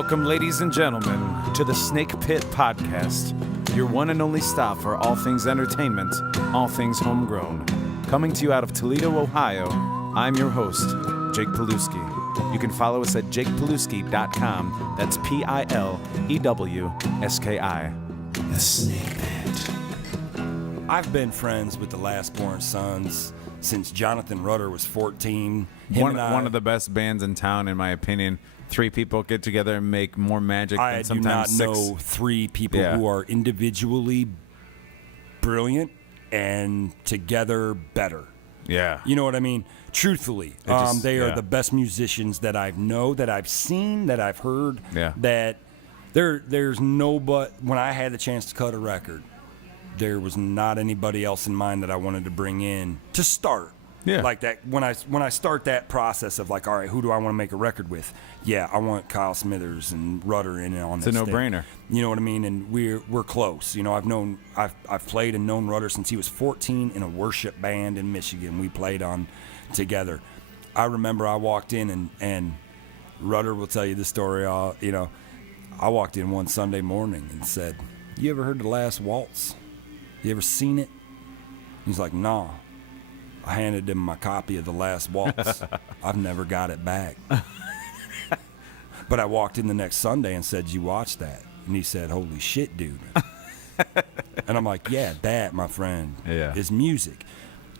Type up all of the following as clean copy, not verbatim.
Welcome, ladies and gentlemen, to the Snake Pit Podcast, your one and only stop for all things entertainment, all things homegrown. Coming to you out of Toledo, Ohio, I'm your host, Jake Pilewski. You can follow us at jakepilewski.com. That's Pilewski. The Snake Pit. I've been friends with the Last Born Sons since Jonathan Rudder was 14. One of the best bands in town, in my opinion. 3 people get together and make more magic than sometimes I do not 6. know 3 people who are individually brilliant and together better. Yeah. You know what I mean? Truthfully, they are the best musicians that I know, that I've seen, that I've heard. Yeah. That there's nobody. When I had the chance to cut a record, there was not anybody else in mind that I wanted to bring in to start. Yeah. Like that, when I start that process of like, all right, who do I want to make a record with? Yeah, I want Kyle Smithers and Rudder in on this. It's a no-brainer. You know what I mean? And we're close. You know, I've played and known Rudder since he was 14 in a worship band in Michigan. We played on together. I remember I walked in and Rudder will tell you the story. I walked in one Sunday morning and said, "You ever heard The Last Waltz? You ever seen it?" He's like, "Nah." I handed him my copy of The Last Waltz. I've never got it back. But I walked in the next Sunday and said, "You watched that?" And he said, "Holy shit, dude." And I'm like, yeah, that, my friend, is music.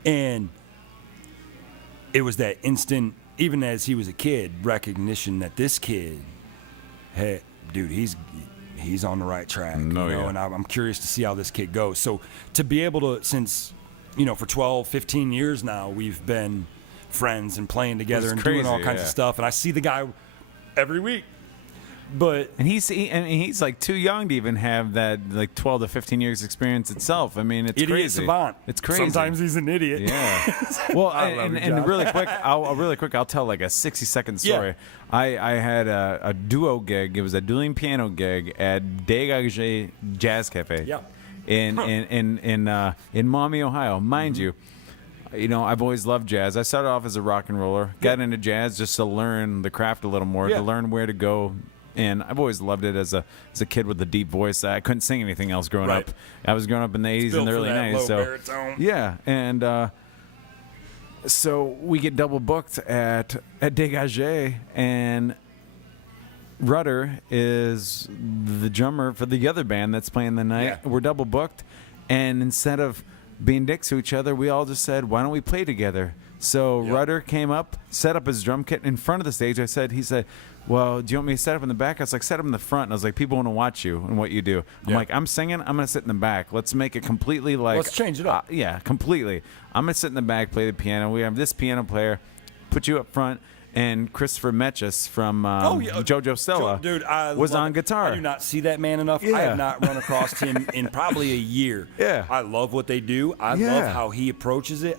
And it was that instant, even as he was a kid, recognition that this kid, hey, dude, he's on the right track. And I'm curious to see how this kid goes. So to be able to, since, for 12, 15 years now, we've been friends and playing together and doing all kinds of stuff. And I see the guy every week. And he's like too young to even have that like 12 to 15 years experience itself. I mean, it's idiot crazy. Savant. It's crazy. Sometimes he's an idiot. Yeah. Well, and really quick, I'll tell like a 60-second story. Yeah. I had a duo gig. It was a dueling piano gig at WSG Jazz Cafe. Yeah. In Maumee, Ohio, mind you. I've always loved jazz. I started off as a rock and roller, got into jazz just to learn the craft a little more, to learn where to go. And I've always loved it as a kid with a deep voice. I couldn't sing anything else growing up. I was growing up in the 80s and the early 90s. Baritone. Yeah, and so we get double booked at Dégagé, and Rudder is the drummer for the other band that's playing the night. Yeah. We're double booked, and instead of being dicks to each other, we all just said, "Why don't we play together?" So Rudder came up, set up his drum kit in front of the stage. He said, "Well, do you want me to set up in the back?" I was like, "Set up in the front." And I was like, "People want to watch you and what you do." I'm like, "I'm singing. I'm going to sit in the back. Let's make it completely like..." Let's change it up. Completely. I'm going to sit in the back, play the piano. We have this piano player, put you up front, and Christopher Metchus from JoJo Stella was on guitar. I do not see that man enough. Yeah. I have not run across him in probably a year. Yeah. I love what they do. I love how he approaches it.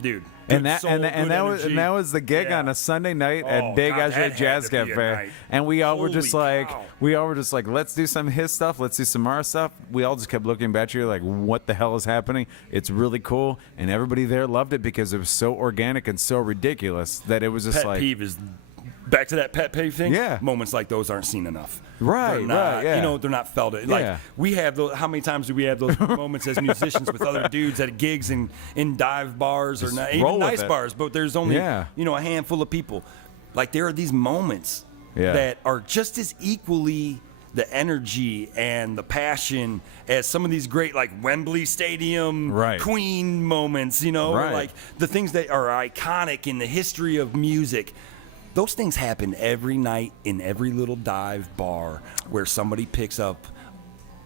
Dude. And that was the gig on a Sunday night at Dégagé Jazz Cafe, and we all were just like, let's do some of his stuff, let's do some of our stuff. We all just kept looking back at you like, what the hell is happening? It's really cool, and everybody there loved it because it was so organic and so ridiculous that it was just pet peeve is back to that pet peeve thing. Yeah, moments like those aren't seen enough. Right. They're not felt. Like we have those. How many times do we have those moments as musicians with other dudes at gigs and in dive bars or not even nice bars? But there's only a handful of people. Like there are these moments that are just as equally the energy and the passion as some of these great like Wembley Stadium Queen moments. Like the things that are iconic in the history of music. Those things happen every night in every little dive bar where somebody picks up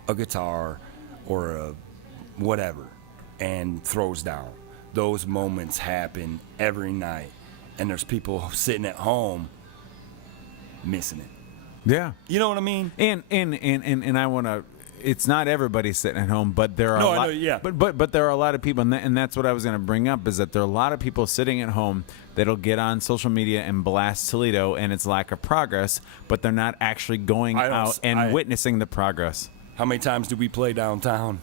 a guitar or a whatever and throws down. Those moments happen every night, and there's people sitting at home missing it. Yeah. You know what I mean? And I want to... It's not everybody sitting at home, but there are but there are a lot of people, and that's what I was going to bring up, is that there are a lot of people sitting at home that'll get on social media and blast Toledo and its lack of progress, but they're not actually going out and witnessing the progress. How many times do we play downtown?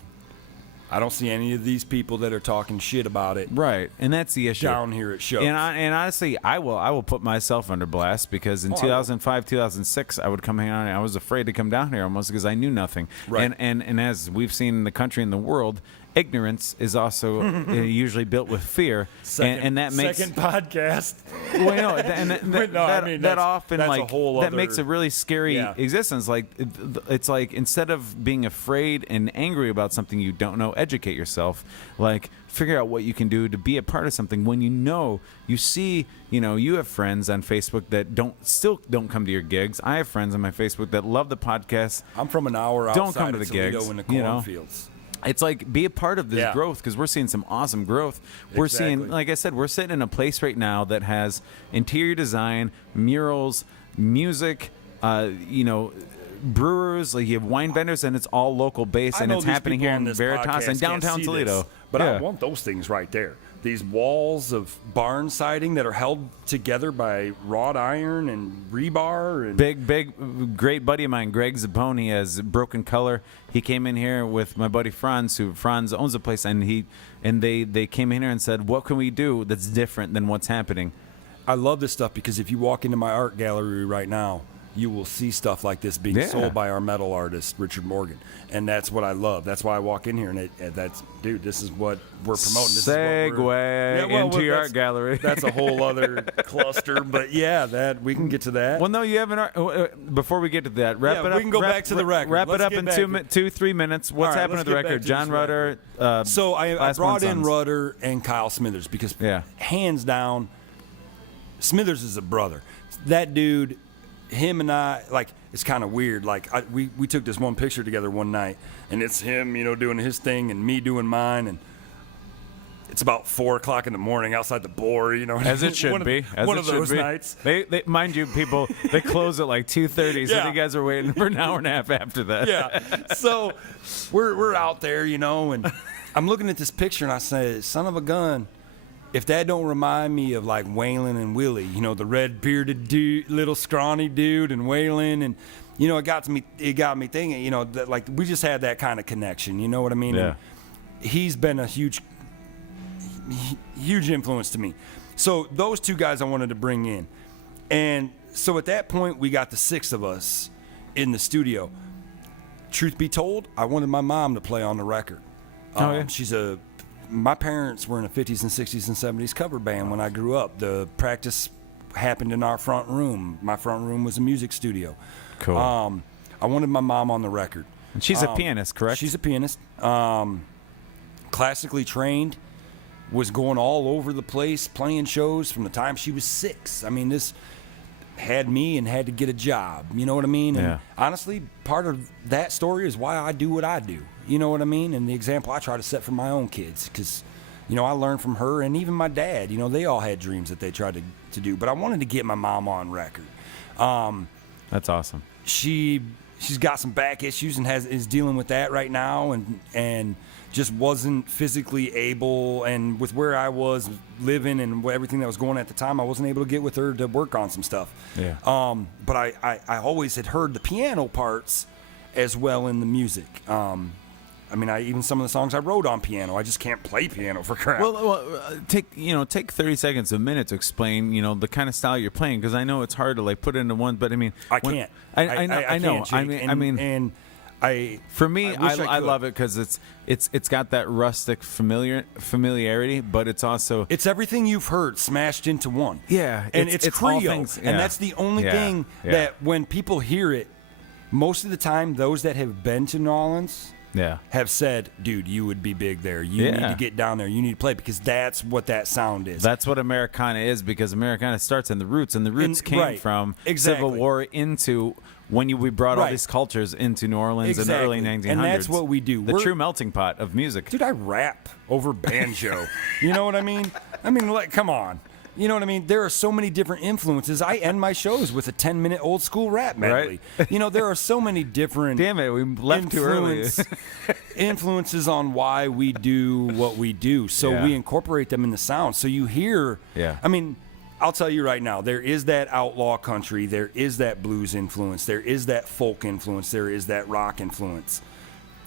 I don't see any of these people that are talking shit about it Right, and that's the issue down here at shows. And honestly, I will put myself under blast because in 2005, 2006, I would come here and I was afraid to come down here almost because I knew nothing. Right. And as we've seen in the country and the world, ignorance is also usually built with fear, and that makes second podcast. well, no, and that often that's like a whole that other, makes a really scary existence. Like it's like instead of being afraid and angry about something you don't know, educate yourself. Like figure out what you can do to be a part of something when you see you have friends on Facebook that don't come to your gigs. I have friends on my Facebook that love the podcast. I'm from an hour outside Don't come to the of Toledo gigs, in the cornfields. It's like be a part of this growth because we're seeing some awesome growth. We're seeing, like I said, we're sitting in a place right now that has interior design, murals, music, brewers. Like you have wine vendors, and it's all local based, and it's happening here in Veritas and downtown Toledo. But I want those things right there. These walls of barn siding that are held together by wrought iron and rebar. And big, great buddy of mine, Greg Zappone, has Broken Color. He came in here with my buddy Franz, who Franz owns the place, and they came in here and said, "What can we do that's different than what's happening?" I love this stuff because if you walk into my art gallery right now, you will see stuff like this being sold by our metal artist, Richard Morgan. And that's what I love. That's why I walk in here, and this is what we're promoting. This Segue into your art gallery. That's a whole other cluster, but we can get to that. Well, no, you have an art. Before we get to that, wrap it up. We can go back to the record. Wrap it up in 2-3 minutes. What's happened to the record? John Rudder. So I brought in Rudder and Kyle Smithers because hands down, Smithers is a brother. That dude. Him and I, like, it's kind of weird. Like, we took this one picture together one night, and it's him, doing his thing, and me doing mine, and it's about 4 o'clock in the morning outside the Bore, As it should be. One of those nights. They mind you, people, they close at like 2:30, so you guys are waiting for an hour and a half after that. Yeah. So we're out there, and I'm looking at this picture, and I say, son of a gun. If that don't remind me of like Waylon and Willie, the red bearded dude, little scrawny dude, and Waylon, and it got me thinking, that like we just had that kind of connection. You know what I mean? Yeah. And he's been a huge influence to me. So those two guys I wanted to bring in, and so at that point we got the 6 of us in the studio. Truth be told, I wanted my mom to play on the record. My parents were in the 50s and 60s and 70s cover band when I grew up. The practice happened in our front room. My front room was a music studio. Cool. I wanted my mom on the record. And she's a pianist, correct? She's a pianist. Classically trained. Was going all over the place, playing shows from the time she was 6. I mean, this had me and had to get a job. You know what I mean? And honestly, part of that story is why I do what I do. You know what I mean? And the example I try to set for my own kids because, I learned from her and even my dad. They all had dreams that they tried to do. But I wanted to get my mom on record. That's awesome. She's got some back issues and is dealing with that right now and just wasn't physically able. And with where I was living and everything that was going on at the time, I wasn't able to get with her to work on some stuff. Yeah. But I always had heard the piano parts as well in the music. Even some of the songs I wrote on piano. I just can't play piano for crap. Well, take 30 seconds, a minute to explain, the kind of style you're playing because I know it's hard to like put it into one, but I mean, I can't. I know. For me, I love it because it's got that rustic familiarity, but it's also it's everything you've heard smashed into one. Yeah, and it's Creole, and that's the only thing that when people hear it, most of the time, those that have been to New Orleans. Have said, dude, you would be big there. You need to get down there. You need to play because that's what that sound is. That's what Americana is because Americana starts in the roots, and the roots came from Civil War into when we brought all these cultures into New Orleans in the early 1900s. And that's what we do. The true melting pot of music. Dude, I rap over banjo. You know what I mean? Come on. You know what I mean? There are so many different influences. I end my shows with a 10-minute old school rap medley. Right. There are so many different Damn it, we left too early. influences on why we do what we do. So we incorporate them in the sound. So you hear I'll tell you right now, there is that outlaw country, there is that blues influence, there is that folk influence, there is that rock influence.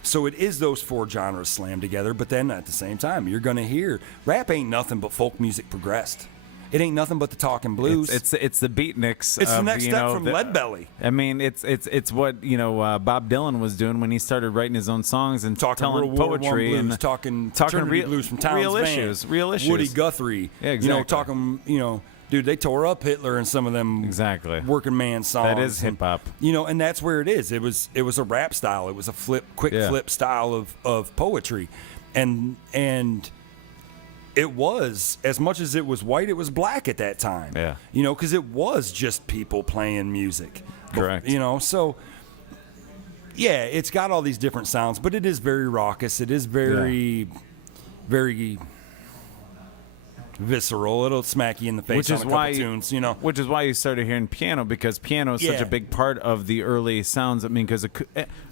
So it is those four genres slammed together, but then at the same time, you're going to hear rap ain't nothing but folk music progressed. It ain't nothing but the talking blues. It's the beatniks. It's the next step from Leadbelly. I mean, it's what Bob Dylan was doing when he started writing his own songs and Talking telling World War I poetry blues, and talking real blues from Towns Van, real issues. Woody Guthrie. Yeah, exactly. Talking, dude, they tore up Hitler in some of them working man songs. That is hip hop. And that's where it is. It was a rap style. It was a quick flip style of poetry, and it was, as much as it was white, it was black at that time. Yeah. Because it was just people playing music. Correct. So yeah, it's got all these different sounds, but it is very raucous. It is very, very visceral. It'll smack you in the face on a couple tunes, Which is why you started hearing piano, because piano is such a big part of the early sounds. I mean, because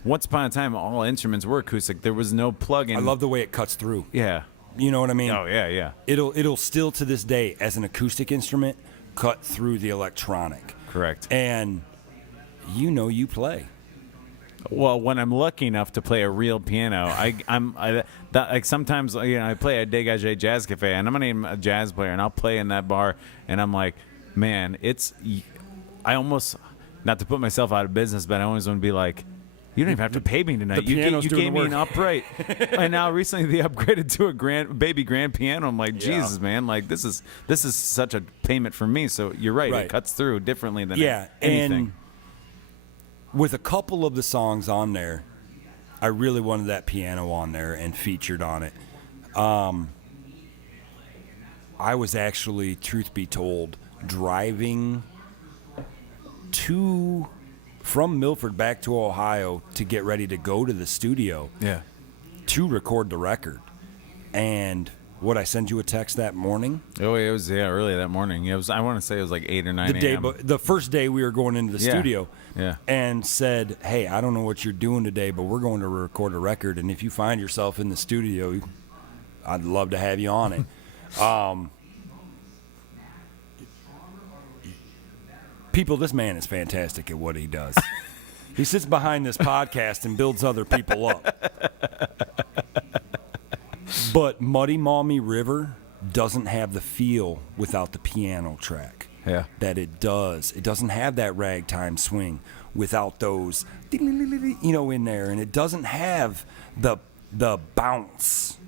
once upon a time, all instruments were acoustic. There was no plug-in. I love the way it cuts through. Yeah. You know what I mean? Oh, yeah. It'll still, to this day, as an acoustic instrument, cut through the electronic. Correct. And you play. Well, when I'm lucky enough to play a real piano, sometimes I play at Dégagé Jazz Cafe, and I'm not even a jazz player, and I'll play in that bar, and I'm like, man, I almost, not to put myself out of business, but I always want to be like, you don't even have to pay me tonight. You gave me an upright, and now recently they upgraded to a baby grand piano. I'm like, Jesus, man, like this is such a payment for me. So you're right. It cuts through differently than anything. And with a couple of the songs on there, I really wanted that piano on there and featured on it. I was actually, truth be told, driving from Milford back to Ohio to get ready to go to the studio to record the record. And I sent you a text that morning? Oh, it was early that morning. It was, I want to say it was like 8 or 9 a.m. The first day we were going into the studio. Yeah. And said, hey, I don't know what you're doing today, but we're going to record a record, and if you find yourself in the studio, I'd love to have you on it. People, this man is fantastic at what he does. He sits behind this podcast and builds other people up. But Muddy Maumee River doesn't have the feel without the piano track. Yeah. That it does. It doesn't have that ragtime swing without those, in there. And it doesn't have the bounce.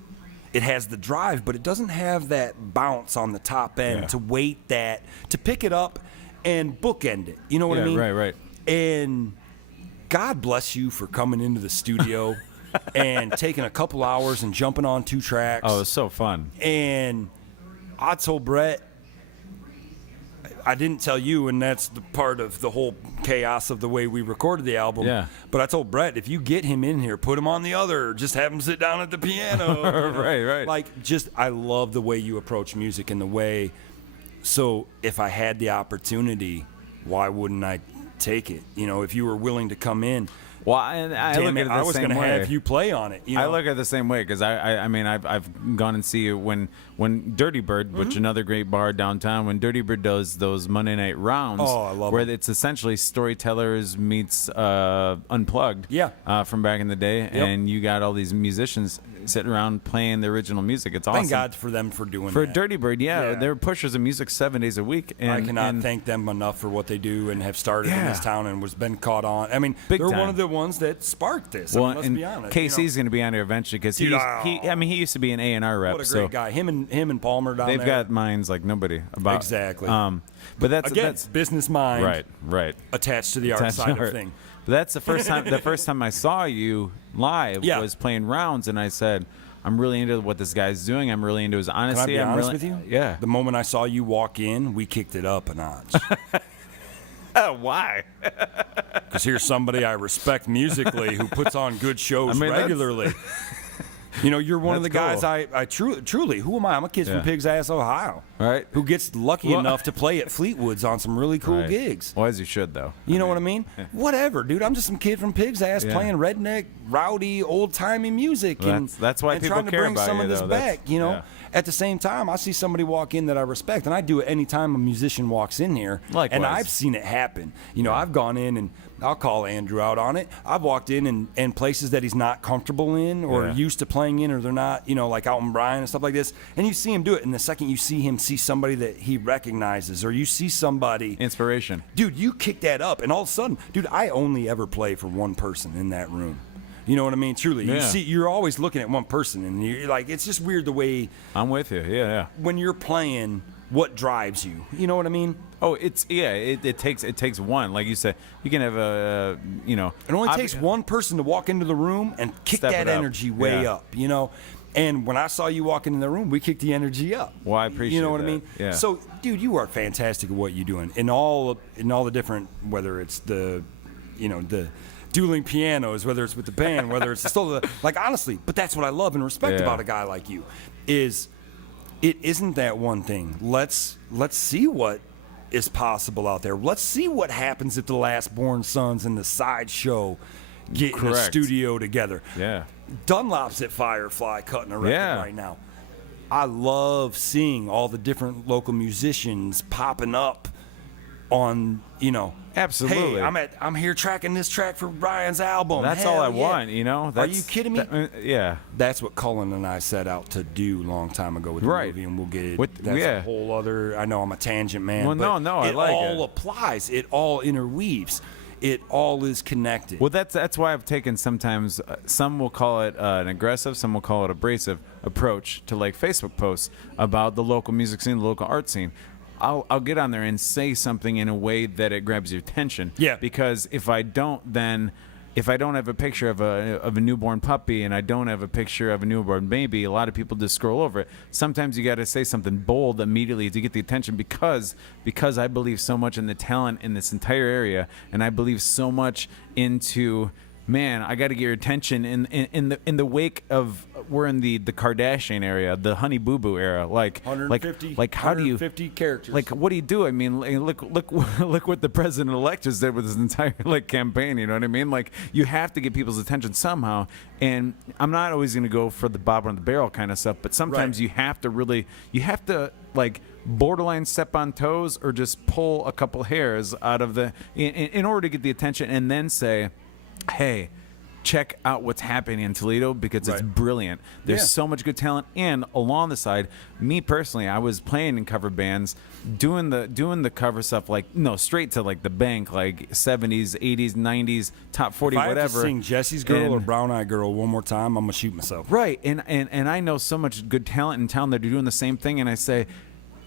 It has the drive, but it doesn't have that bounce on the top end to weight that, to pick it up and bookend it. You know what I mean? Right. And God bless you for coming into the studio and taking a couple hours and jumping on 2 tracks. Oh, it was so fun. And I told Brett, I didn't tell you, and that's the part of the whole chaos of the way we recorded the album. Yeah. But I told Brett, if you get him in here, put him on the other, just have him sit down at the piano. Right. Like, I love the way you approach music and the way. So if I had the opportunity, why wouldn't I take it? If you were willing to come in. Well, I look at it the same way. I was going to have you play on it. I look at it the same way because I've gone and see you when Dirty Bird, which another great bar downtown, when Dirty Bird does those Monday night rounds. Oh, I love where it. It's essentially Storytellers meets Unplugged. Yeah. From back in the day, and you got all these musicians sitting around playing the original music. It's awesome. Thank God for them for doing for that. Dirty Bird. They're pushers of music 7 days a week. And I cannot thank them enough for what they do and have started in this town and been caught on. I mean, Big they're time. one of the ones that sparked this. Well, let's be honest. KC's going to be on here eventually because he used to be an A&R rep. What a great guy. Him and Palmer down there. They've got minds like nobody about. Exactly. But that's business mind. Right. Attached to the art side of thing. But that's the first time. The first time I saw you live was playing rounds, and I said, I'm really into what this guy's doing. I'm really into his honesty. Can I be honest with you? Yeah. The moment I saw you walk in, we kicked it up a notch. Why? Because here's somebody I respect musically who puts on good shows regularly. You know, you're one of the That's guys cool. I truly, who am I? I'm a kid Yeah. from Pig's Ass, Ohio. Right. Who gets lucky Well- enough to play at Fleetwood's on some really cool Right. gigs. Well, as you should, though. You know what I mean? Whatever, dude. I'm just some kid from Pig's Ass Yeah. playing redneck, rowdy, old-timey music. Well, and that's why and people trying to care bring about some you, of this though. back, That's- you know? yeah. At the same time, I see somebody walk in that I respect, and I do it any time a musician walks in here. Likewise. And I've seen it happen. You know, I've gone in, and I'll call Andrew out on it. I've walked in and places that he's not comfortable in or Yeah. used to playing in, or they're not, you know, like out in Bryan and stuff like this. And you see him do it, and the second you see him see somebody that he recognizes, or you see somebody, Inspiration. dude, you kick that up, and all of a sudden, dude, I only ever play for one person in that room. You know what I mean? Truly, Yeah. you see, you're always looking at one person, and you're like, it's just weird the way I'm with you. Yeah. when you're playing, what drives you. You know what I mean? Oh, it takes one. Like you said, you can have a you know. It only takes one person to walk into the room and kick Step that it up. energy way Yeah. up. You know. And when I saw you walk into the room, we kicked the energy up. Well, I appreciate You know what I that. mean? Yeah. So, dude, you are fantastic at what you're doing in all the different, whether it's the dueling pianos, whether it's with the band, whether it's still like honestly. But that's what I love and respect Yeah. about a guy like you, is it isn't that one thing. Let's see what is possible out there. Let's see what happens if the Last Born Sons and the Sideshow get in a Correct. studio together. Yeah. Dunlop's at Firefly cutting a record Yeah. right now. I love seeing all the different local musicians popping up on, you know. Absolutely. Hey, I'm here tracking this track for Brian's album. That's Hell all I yeah. want. You know. Are you kidding me? Yeah. That's what Cullen and I set out to do a long time ago with the Right. movie, and we'll get With- that's yeah. a whole other. I know I'm a tangent man. Well, but no, I it like all it. applies. It all interweaves. It all is connected. Well, that's why I've taken sometimes. Some will call it an aggressive, some will call it abrasive approach to like Facebook posts about the local music scene, the local art scene. I'll get on there and say something in a way that it grabs your attention. Yeah. Because if I don't have a picture of a newborn puppy and I don't have a picture of a newborn baby, a lot of people just scroll over it. Sometimes you got to say something bold immediately to get the attention because I believe so much in the talent in this entire area, and I believe so much into. Man, I got to get your attention in the wake of we're in the Kardashian era, the Honey Boo Boo era. Like 150, like how do you 150 characters. Like what do you do? I mean, look what the president-elect just did with his entire like campaign. You know what I mean? Like you have to get people's attention somehow. And I'm not always going to go for the bob on the barrel kind of stuff, but sometimes Right. you have to like borderline step on toes or just pull a couple hairs out of in order to get the attention, and then say, hey, check out what's happening in Toledo because it's Right. brilliant. There's Yeah. so much good talent, and along the side, me personally, I was playing in cover bands, doing the cover stuff like straight to like the bank, like 70s, 80s, 90s, top 40, if I whatever. have to sing Jesse's Girl or And- Brown Eyed Girl one more time, I'm gonna shoot myself. Right, and I know so much good talent in town that are doing the same thing, and I say,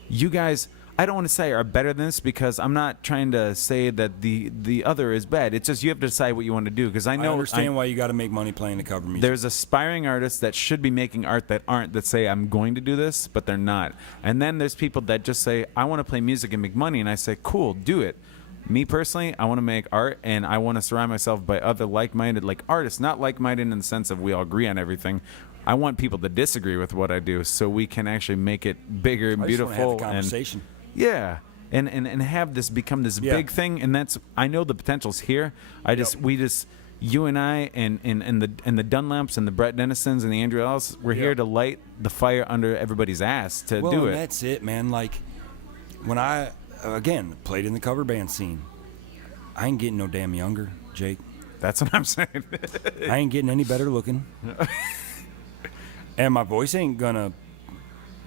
you guys, I don't want to say are better than this because I'm not trying to say that the other is bad. It's just you have to decide what you want to do because I I know understand why you got to make money playing the cover music. there's aspiring artists that should be making art that say I'm going to do this, but they're not. And then there's people that just say I want to play music and make money, and I say cool, do it. Me personally, I want to make art, and I want to surround myself by other like-minded artists, not like-minded in the sense of we all agree on everything. I want people to disagree with what I do so we can actually make it bigger and I just wanna beautiful. have the conversation. Yeah. And have this become this Yeah. big thing, and that's I know the potential's here. You and I and the Dunlaps and the Brett Dennisons and the Andrew Ellis, we're here to light the fire under everybody's ass to Well, do and it. that's it, man. Like when I again played in the cover band scene, I ain't getting no damn younger, Jake. That's what I'm saying. I ain't getting any better looking, and my voice ain't gonna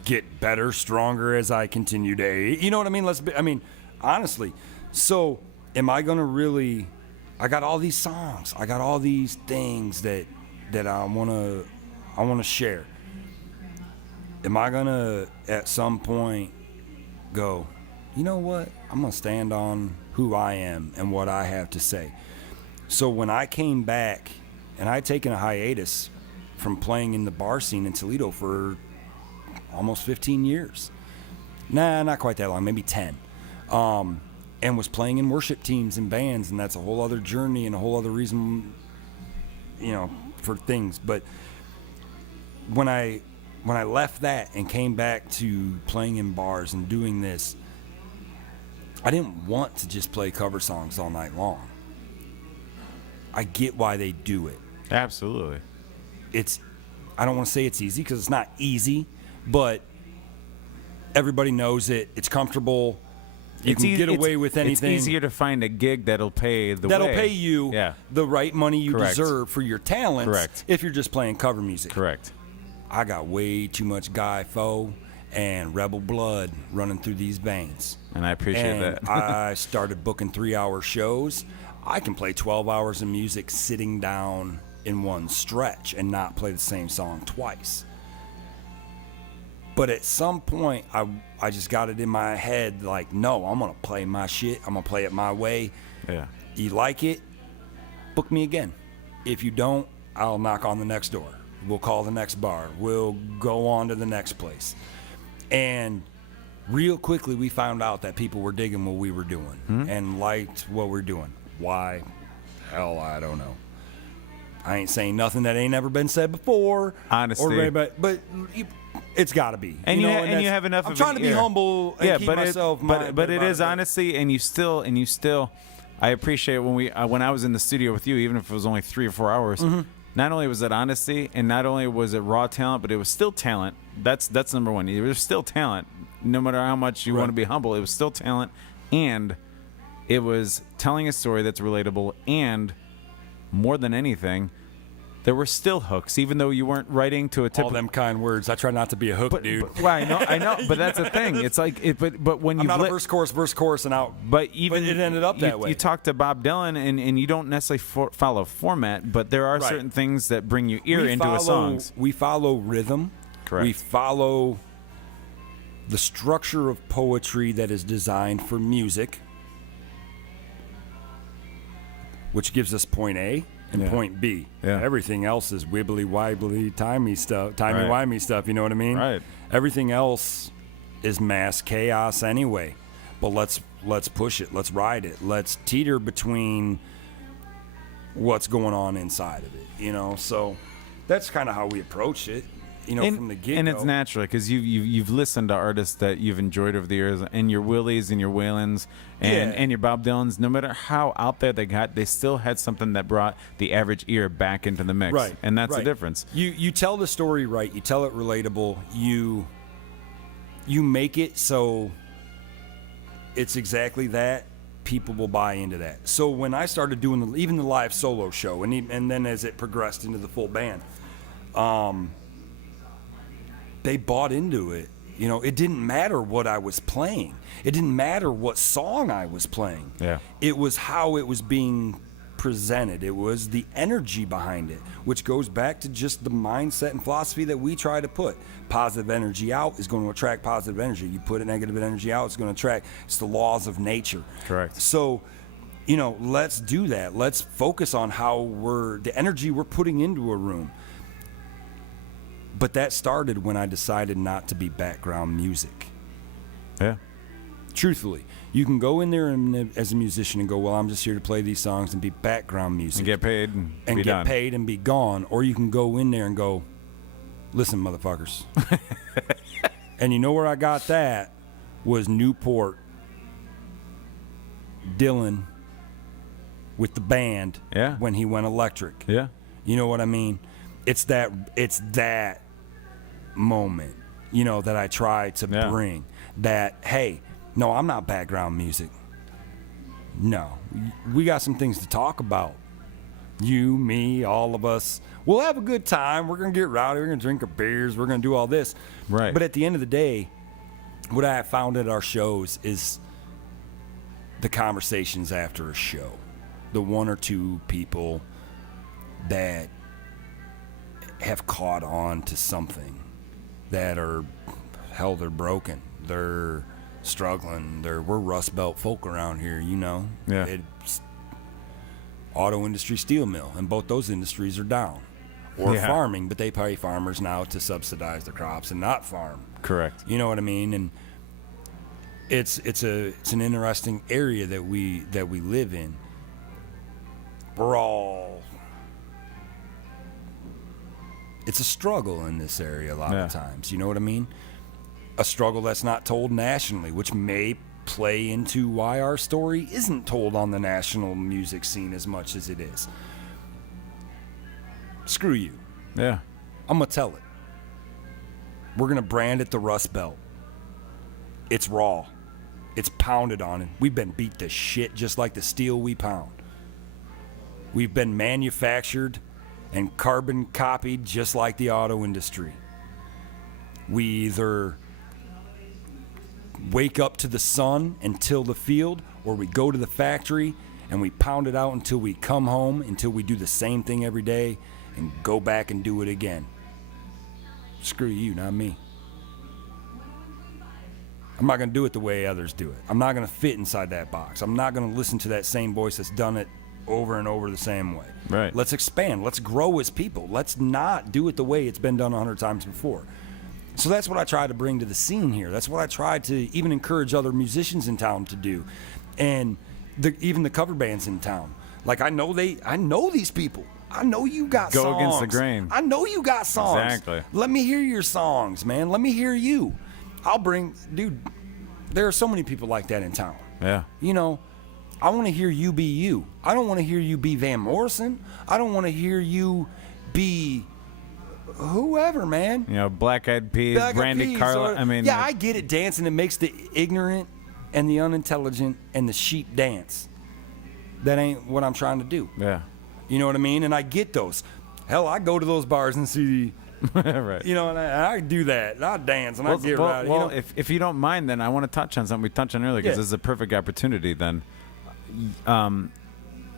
get better, stronger as I continue to age. You know what I mean? Honestly. So, am I gonna really? I got all these songs. I got all these things that I wanna share. Am I gonna at some point go, you know what? I'm gonna stand on who I am and what I have to say. So when I came back, and I'd taken a hiatus from playing in the bar scene in Toledo for almost 15 years. Nah, not quite that long, maybe 10. And was playing in worship teams and bands, and that's a whole other journey and a whole other reason, for things. But when I left that and came back to playing in bars and doing this, I didn't want to just play cover songs all night long. I get why they do it. Absolutely. I don't want to say it's easy because it's not easy, but everybody knows it. It's comfortable. You can get away with anything. It's easier to find a gig that'll pay pay you the right money you deserve for your talents. Correct. If you're just playing cover music. Correct. I got way too much Guy Faux and Rebel blood running through these veins. And I appreciate that. I started booking 3-hour shows. I can play 12 hours of music sitting down in one stretch and not play the same song twice. But at some point, I just got it in my head, like, no, I'm going to play my shit. I'm going to play it my way. Yeah. You like it? Book me again. If you don't, I'll knock on the next door. We'll call the next bar. We'll go on to the next place. And real quickly, we found out that people were digging what we were doing and liked what we're doing. Why? Hell, I don't know. I ain't saying nothing that ain't ever been said before. Honesty. But it's got to be. And you have enough. I'm trying to be humble and keep myself. But it is honesty, and you still. I appreciate when I was in the studio with you, even if it was only 3 or 4 hours. Mm-hmm. Not only was it honesty, and not only was it raw talent, but it was still talent. That's number one. It was still talent, no matter how much you want to be humble. It was still talent, and it was telling a story that's relatable, and more than anything, there were still hooks, even though you weren't writing to a typical. All them kind words. I try not to be a hook, dude. Well, I know, but that's the thing. It's like, but when you I'm not a verse, chorus, and out. But even it ended up that way. You talk to Bob Dylan, and you don't necessarily follow format, but there are certain things that bring your ear into a song. We follow rhythm. Correct. We follow the structure of poetry that is designed for music, which gives us point A and point B. Yeah. Everything else is wibbly wobbly, timey wimey stuff. You know what I mean? Right. Everything else is mass chaos anyway. But let's push it. Let's ride it. Let's teeter between what's going on inside of it. You know, so that's kind of how we approach it. You know, from the get-go. And it's natural because you've listened to artists that you've enjoyed over the years, and your Willies and your Whalens and your Bob Dylans. No matter how out there they got, they still had something that brought the average ear back into the mix. Right. And that's the difference. You tell the story right. You tell it relatable. You make it so it's exactly that. People will buy into that. So when I started doing even the live solo show, and then as it progressed into the full band, they bought into it. You know, it didn't matter what I was playing. It didn't matter what song I was playing. Yeah. It was how it was being presented. It was the energy behind it, which goes back to just the mindset and philosophy that we try to put. Positive energy out is going to attract positive energy. You put negative energy out, it's going to attract. It's the laws of nature. Correct. So, you know, let's do that. Let's focus on how the energy we're putting into a room. But that started when I decided not to be background music. Yeah. Truthfully, you can go in there as a musician and go, well, I'm just here to play these songs and be background music. And get paid and be done. Paid and be gone. Or you can go in there and go, listen, motherfuckers. And you know where I got that was Newport, Dylan with the band when he went electric. Yeah. You know what I mean? It's that moment, you know, that I try to bring. That, hey, no, I'm not background music. No, we got some things to talk about. You, me, all of us. We'll have a good time. We're going to get rowdy. We're going to drink our beers. We're going to do all this. Right. But at the end of the day, what I have found at our shows is the conversations after a show. The one or two people that have caught on to something, that are, hell, they're broken. They're struggling. We're Rust Belt folk around here, you know. Yeah. It's auto industry, steel mill, and both those industries are down. Or farming, but they pay farmers now to subsidize the crops and not farm. Correct. You know what I mean? And it's an interesting area that we live in. We're all It's a struggle in this area a lot Yeah. of times. You know what I mean? A struggle that's not told nationally, which may play into why our story isn't told on the national music scene as much as it is. Screw you. Yeah. I'm going to tell it. We're going to brand it the Rust Belt. It's raw. It's pounded on it. We've been beat to shit just like the steel we pound. We've been manufactured and carbon copied just like the auto industry. We either wake up to the sun and till the field, or we go to the factory and we pound it out until we come home, until we do the same thing every day and go back and do it again. Screw you, not me. I'm not going to do it the way others do it. I'm not going to fit inside that box. I'm not going to listen to that same voice that's done it over and over the same way. Right. Let's expand. Let's grow as people. Let's not do it the way it's been done 100 times before. So that's what I try to bring to the scene here. That's what I try to even encourage other musicians in town to do. And even the cover bands in town. Like, I know these people. I know you got songs. Go against the grain. I know you got songs. Exactly. Let me hear your songs, man. Let me hear you. Dude, there are so many people like that in town. Yeah. You know, I want to hear you be you. I don't want to hear you be Van Morrison. I don't want to hear you be whoever, man. You know, Black Eyed Peas, Brandy Carla. I mean, yeah, I get it. Dancing, it makes the ignorant and the unintelligent and the sheep dance. That ain't what I'm trying to do. Yeah. You know what I mean? And I get those. Hell, I go to those bars and see. Right. You know, and I do that. And I dance and I get rowdy. Well, you know? if you don't mind, then I want to touch on something we touched on earlier, because this is a perfect opportunity. Then,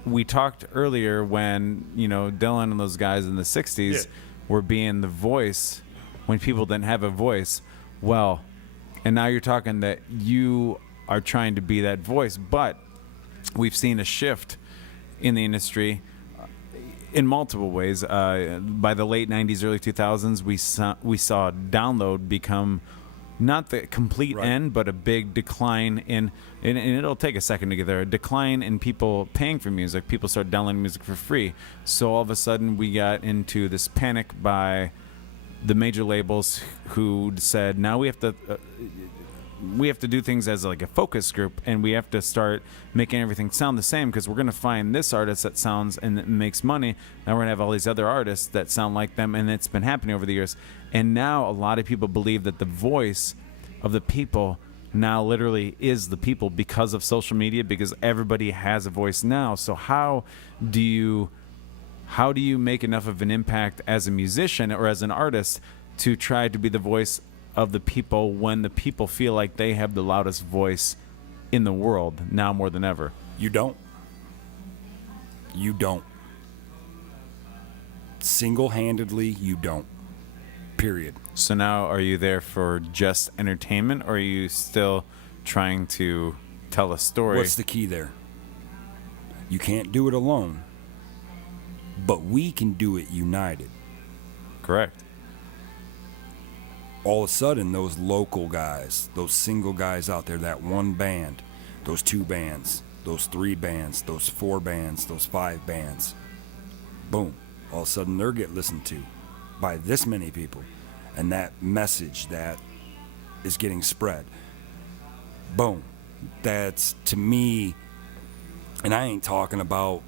we talked earlier when Dylan and those guys in the '60s were being the voice when people didn't have a voice. Well, and now you're talking that you are trying to be that voice, but we've seen a shift in the industry in multiple ways. By the late 90s, early 2000s, we saw download become not the complete end, but a big decline in, and it'll take a second to get there, a decline in people paying for music. People started downloading music for free. So all of a sudden we got into this panic by the major labels who said, now we have to do things as like a focus group, and we have to start making everything sound the same, because we're going to find this artist that sounds and that makes money. Now we're going to have all these other artists that sound like them, and it's been happening over the years. And now a lot of people believe that the voice of the people now literally is the people because of social media, because everybody has a voice now. So how do you make enough of an impact as a musician or as an artist to try to be the voice of the people when the people feel like they have the loudest voice in the world now more than ever? You don't. Single-handedly, you don't. Period. So now are you there for just entertainment, or are you still trying to tell a story? What's the key there? You can't do it alone, but we can do it united. Correct. All of a sudden, those local guys, those single guys out there, that one band, those two bands, those three bands, those four bands, those five bands, boom, all of a sudden they're getting listened to by this many people, and that message that is getting spread, boom, that's, to me, and I ain't talking about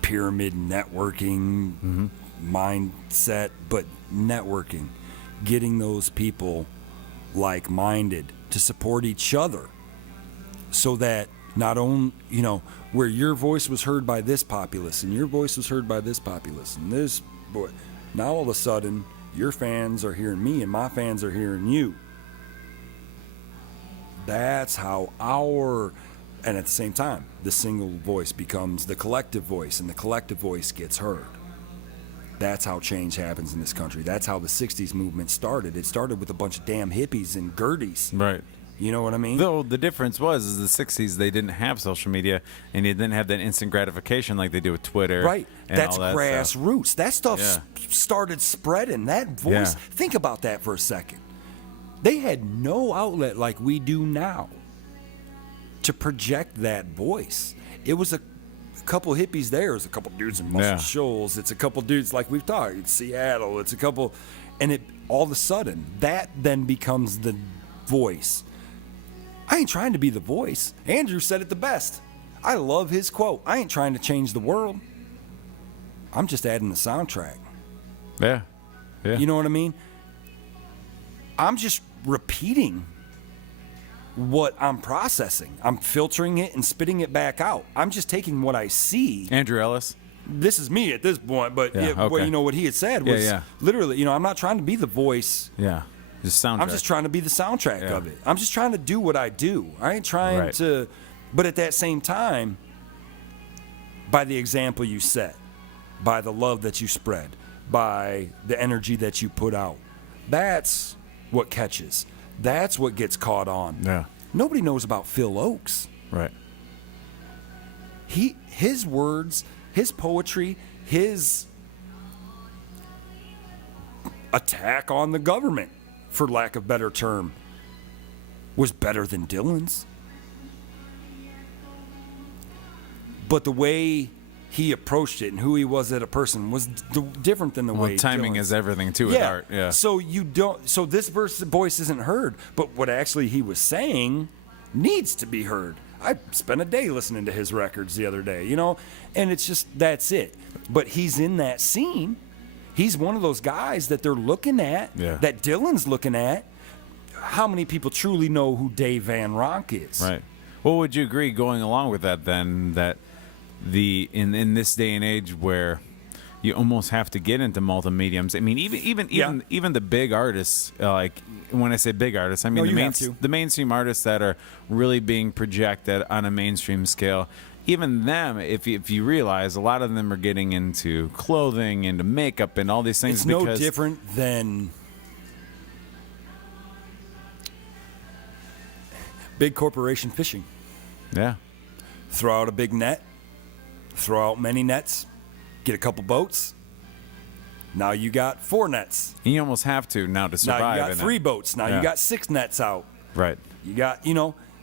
pyramid networking mindset, but networking. Getting those people like-minded to support each other, so that not only, where your voice was heard by this populace and your voice was heard by this populace and this boy, now all of a sudden your fans are hearing me and my fans are hearing you. That's how and at the same time, the single voice becomes the collective voice, and the collective voice gets heard. That's how change happens in this country. That's how the 60s movement started. It started with a bunch of damn hippies and Gerties. Right. You know what I mean? Though the difference was the 60s, they didn't have social media, and they didn't have that instant gratification like they do with Twitter. Right. And That's all that grassroots. stuff. That stuff started spreading. That voice, think about that for a second. They had no outlet like we do now to project that voice. It was couple hippies there. It's a couple dudes in Muscle Yeah. Shoals. It's a couple dudes like we've talked. It's Seattle. It's a couple, and it all of a sudden that then becomes the voice. I ain't trying to be the voice. Andrew said it the best. I love his quote. I ain't trying to change the world. I'm just adding the soundtrack. Yeah. Yeah. You know what I mean? I'm just repeating what I'm processing. I'm filtering it and spitting it back out. I'm just taking what I see. Andrew Ellis. This is me at this point, but Yeah, well, okay. you know what he had said was Yeah. literally, I'm not trying to be the voice. Yeah. Just soundtrack. I'm just trying to be the soundtrack Yeah. of it. I'm just trying to do what I do. I ain't trying Right. to, but at that same time, by the example you set, by the love that you spread, by the energy that you put out, that's what catches. That's what gets caught on. Yeah. Nobody knows about Phil Oakes. Right. His words, his poetry, his attack on the government, for lack of better term, was better than Dylan's. But the way he approached it and who he was as a person was different than the Well, way timing Dylan's. is everything too with art. Yeah. So you don't. So this voice isn't heard, but what actually he was saying needs to be heard. I spent a day listening to his records the other day, and it's just that's it. But he's in that scene. He's one of those guys that they're looking at. Yeah. That Dylan's looking at. How many people truly know who Dave Van Ronk is? Right. Well, would you agree going along with that then that in this day and age where you almost have to get into multi-mediums. I mean, even the big artists, like when I say big artists, I mean the mainstream artists that are really being projected on a mainstream scale. Even them, if you realize, a lot of them are getting into clothing, into makeup, and all these things. It's no different than big corporation fishing. Yeah. Throw out a big net, throw out many nets, get a couple boats. Now you got 4 nets. And you almost have to now to survive. Now you got 3 boats. Now you got 6 nets out. Right. You got,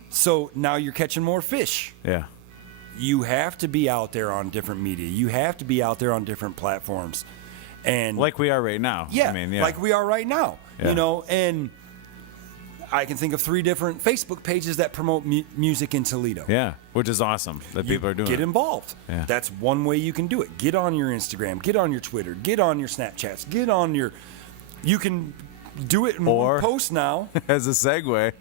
so now you're catching more fish. Yeah. You have to be out there on different media. You have to be out there on different platforms. And like we are right now. Yeah, I mean, yeah. like we are right now. Yeah. And I can think of 3 different Facebook pages that promote music in Toledo. Yeah, which is awesome that people are doing Get it. involved. Yeah. That's one way you can do it. Get on your Instagram. Get on your Twitter. Get on your Snapchats. Get on your... You can do it in one post now. As a segue,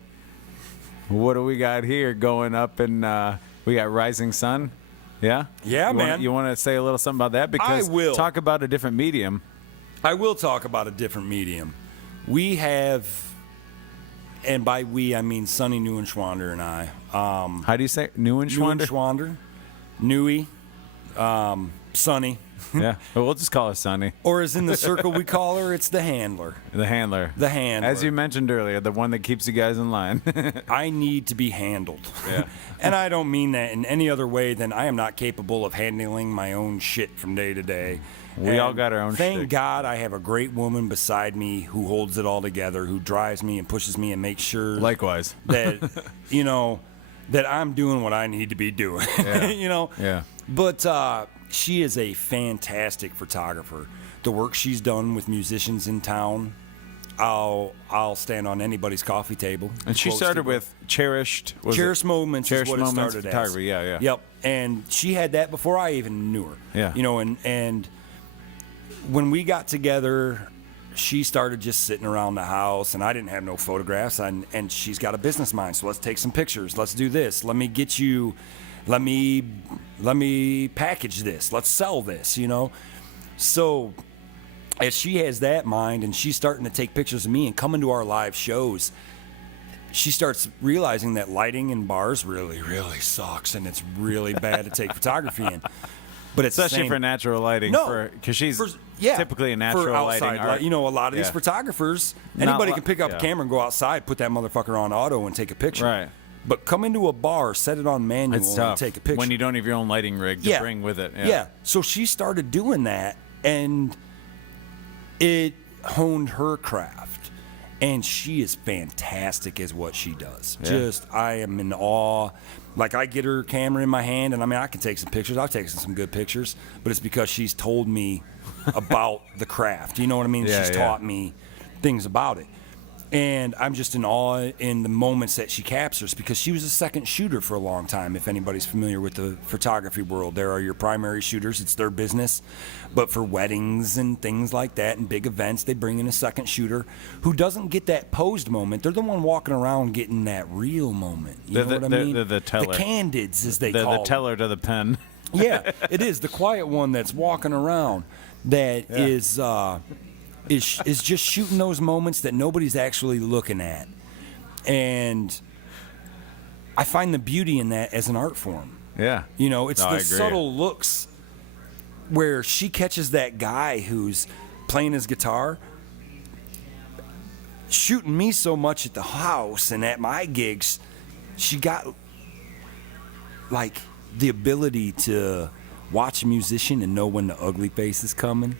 what do we got here going up in... we got Rising Sun. Yeah? Yeah, man. You want to say a little something about that? Because I will. Talk about a different medium. I will talk about a different medium. We have... And by we, I mean Sonny Neuenschwander and I. How do you say Neuenschwander? Neuenschwander. Newy. Sonny. Yeah, well, we'll just call her Sonny. Or as in the circle we call her, it's the handler. The handler. The handler. As you mentioned earlier, the one that keeps you guys in line. I need to be handled. Yeah. And I don't mean that in any other way than I am not capable of handling my own shit from day to day. We all got our own Thank shtick. God I have a great woman beside me who holds it all together, who drives me and pushes me and makes sure Likewise. that, that I'm doing what I need to be doing. Yeah. Yeah. But she is a fantastic photographer. The work she's done with musicians in town, I'll stand on anybody's coffee table. And she started with Cherished Moments is what it started photography. as. Yeah. Yep. And she had that before I even knew her. Yeah. And when we got together, she started just sitting around the house, and I didn't have no photographs. And she's got a business mind, so let's take some pictures. Let's do this. Let me package this. Let's sell this, So as she has that mind and she's starting to take pictures of me and come into our live shows, she starts realizing that lighting in bars really, really sucks, and it's really bad to take photography in. But it's especially for natural lighting. Because she's typically a natural lighting art. A lot of these photographers, anybody can pick up a camera and go outside, put that motherfucker on auto, and take a picture. Right. But come into a bar, set it on manual, It's and tough take a picture. when you don't have your own lighting rig to bring with it. Yeah. So she started doing that, and it honed her craft. And she is fantastic as what she does. Yeah. I am in awe. Like, I get her camera in my hand, and I mean, I can take some pictures. I've taken some good pictures, but it's because she's told me about the craft. You know what I mean? Yeah, She's yeah. taught me things about it. And I'm just in awe in the moments that she captures, because she was a second shooter for a long time. If anybody's familiar with the photography world, there are your primary shooters. It's their business. But for weddings and things like that and big events, they bring in a second shooter who doesn't get that posed moment. They're the one walking around getting that real moment. You know what I mean? They're the teller. The candids, as they The call teller to the pen. them. Yeah, it is. The quiet one that's walking around that is just shooting those moments that nobody's actually looking at. And I find the beauty in that as an art form. Yeah. You know, it's No, I the agree. subtle looks where she catches that guy who's playing his guitar, shooting me so much at the house and at my gigs. She got like the ability to watch a musician and know when the ugly face is coming.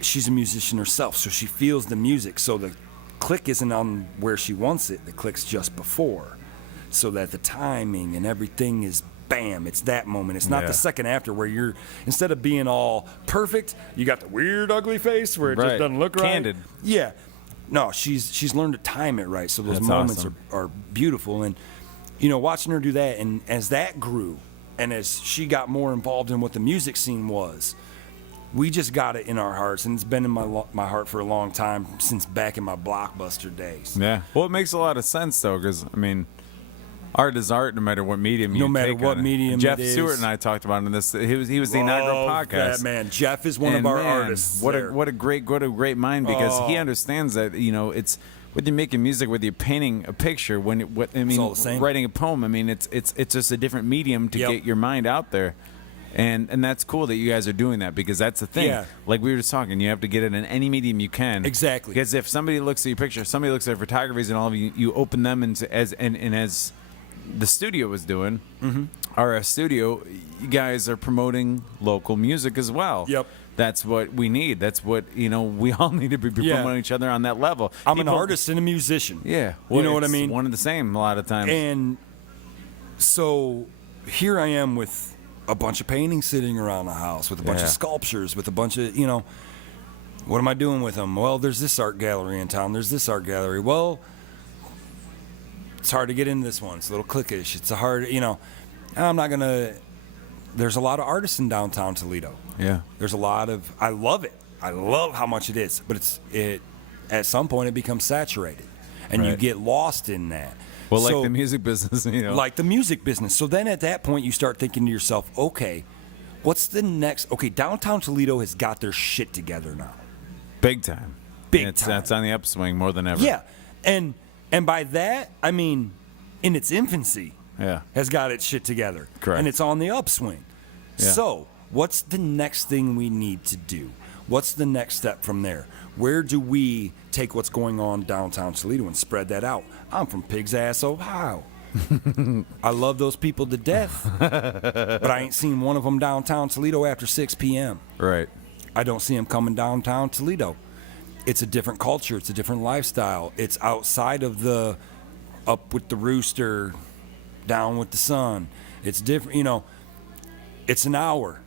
She's a musician herself, so she feels the music. So the click isn't on where she wants it. The click's just before, so that the timing and everything is bam. It's that moment. It's not Yeah. the second after where you're, instead of being all perfect, you got the weird ugly face where it just Right. doesn't look right. Candid. Yeah. No, she's learned to time it right. So those That's moments awesome. are beautiful. And you know, watching her do that, and as that grew, and as she got more involved in what the music scene was, we just got it in our hearts, and it's been in my heart for a long time, since back in my Blockbuster days. Yeah. Well, it makes a lot of sense, though, because, I mean, art is art no matter what medium you No matter take what on it. medium Jeff it is. Stewart and I talked about it in this. He was the inaugural Love podcast. that, man. Jeff is one of And our man, artists. What there. a great mind, because he understands that, you know, it's whether you're making music, whether you're painting a picture, all the same. writing a poem. I mean, it's just a different medium to Yep. get your mind out there. And that's cool that you guys are doing that, because that's the thing. Yeah. Like we were just talking, you have to get it in any medium you can. Exactly. Because if somebody looks at your picture, somebody looks at photographies and all of you open them into as the studio was doing, RS Studio, you guys are promoting local music as well. Yep. That's what we need. That's what, you know, we all need to be Yeah. promoting each other on that level. I'm an People- artist and a musician. Yeah. You know what I it's mean? One and the same a lot of times. And so here I am with a bunch of paintings sitting around the house, with a bunch Yeah. of sculptures, with a bunch of, you know, what am I doing with them? Well, there's this art gallery in town. There's this art gallery. Well, it's hard to get into this one. It's a little cliquish. It's a hard, you know, I'm not going to, there's a lot of artists in downtown Toledo. yeah. There's a lot of, I love it. I love how much it is, but at some point it becomes saturated, and you Right. get lost in that. Well, like So- the music business, you know. like the music business. So then at that point, you start thinking to yourself, okay, what's the next? Okay, downtown Toledo has got their shit together now. big time. Big it's, time. That's on the upswing more than ever. Yeah, and by that I mean, in its infancy, Yeah. has got its shit together. Correct. And it's on the upswing. Yeah. So what's the next thing we need to do? What's the next step from there? Where do we take what's going on downtown Toledo and spread that out? I'm from Pig's Ass, Ohio. I love those people to death, but I ain't seen one of them downtown Toledo after 6 p.m. Right. I don't see them coming downtown Toledo. It's a different culture. It's a different lifestyle. It's outside of the up with the rooster, down with the sun. It's different, you know. It's an hour.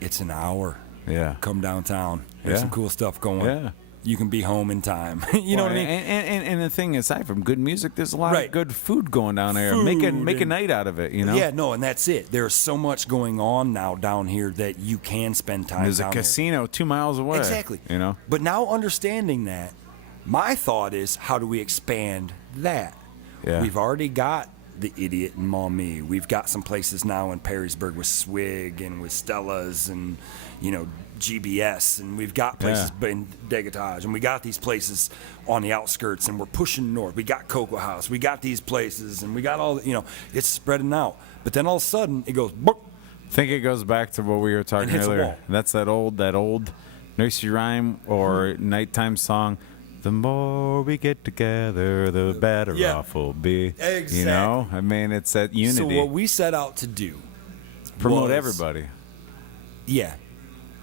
It's an hour. Yeah. Come downtown. There's Yeah. some cool stuff going. Yeah. You can be home in time. You know what I mean? And the thing, aside from good music, there's a lot Right. of good food going down there. Food Make a and- night out of it, you know? Yeah, no, and that's it. There's so much going on now down here that you can spend time There's a down here. casino 2 miles away. Exactly. You know? But now understanding that, my thought is, how do we expand that? Yeah. We've already got the Idiot and Maumee. We've got some places now in Perrysburg with Swig and with Stella's and, you know, GBS. And we've got places in Degatage. And we got these places on the outskirts, and we're pushing north. We got Cocoa House. We got these places, and we got all, you know, it's spreading out. But then all of a sudden, it goes, boop. I think it goes back to what we were talking hits a earlier. wall. That's that old nursery rhyme or nighttime song. The more we get together, the better Yeah. off we'll be. Exactly. You know? I mean, it's that unity. So what we set out to do, Promote was- everybody. yeah.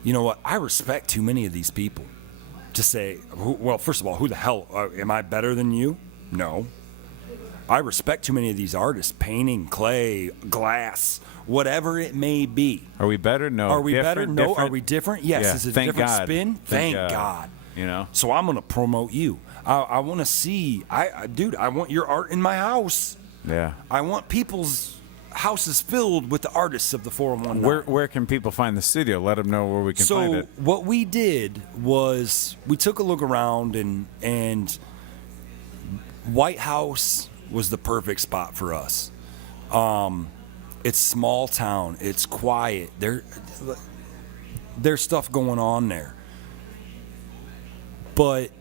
You know what? I respect too many of these people. to say, well, first of all, who the hell am I better than you? No. I respect too many of these artists, painting, clay, glass, whatever it may be. Are we better? No. Are we better? Different? No. Different? Are we different? Yes. Yeah. Is it a Thank different God. spin? Thank God. You know? So I'm going to promote you. I want to see, dude, I want your art in my house. Yeah. I want people's houses filled with the artists of the 419. Where can people find the studio? Let them know where we can find it. So what we did was we took a look around, and White House was the perfect spot for us. It's small town. It's quiet. There's stuff going on there. But